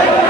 Amen.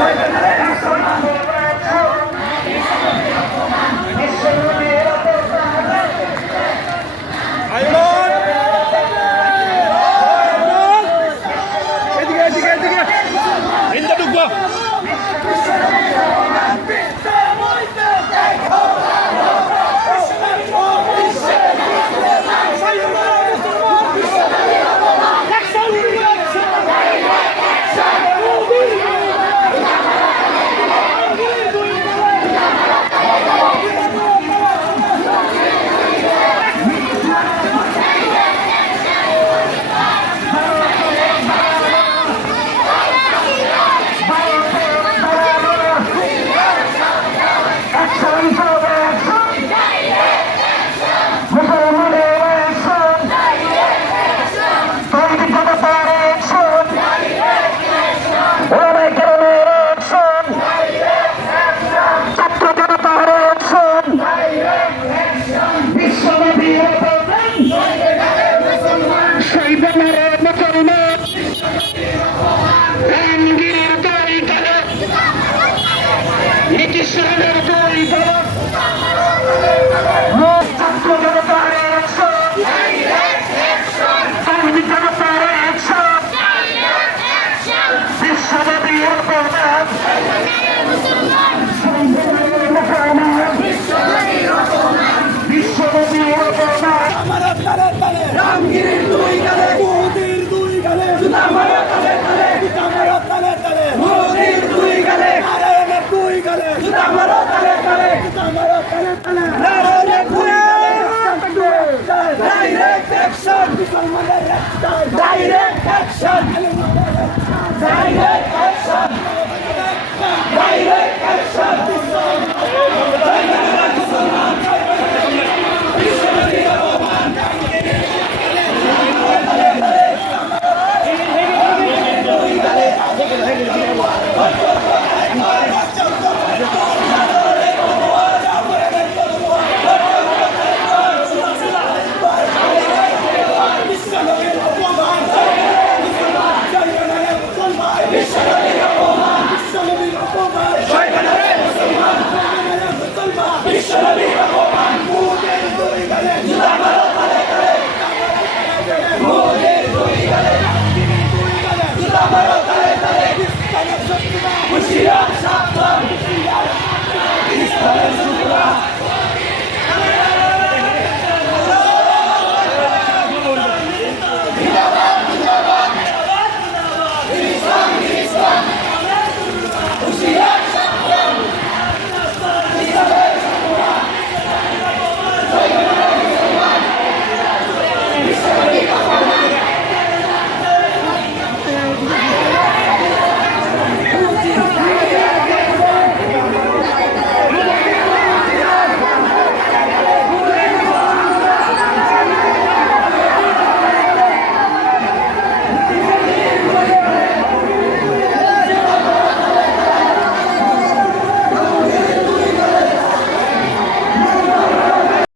Take it. ব্রিটিশের তৈরি করো ছাত্র জনতার অ্যাকশন তৈরি জনতার অ্যাকশন বিশ্বব্যাপী অপরাধ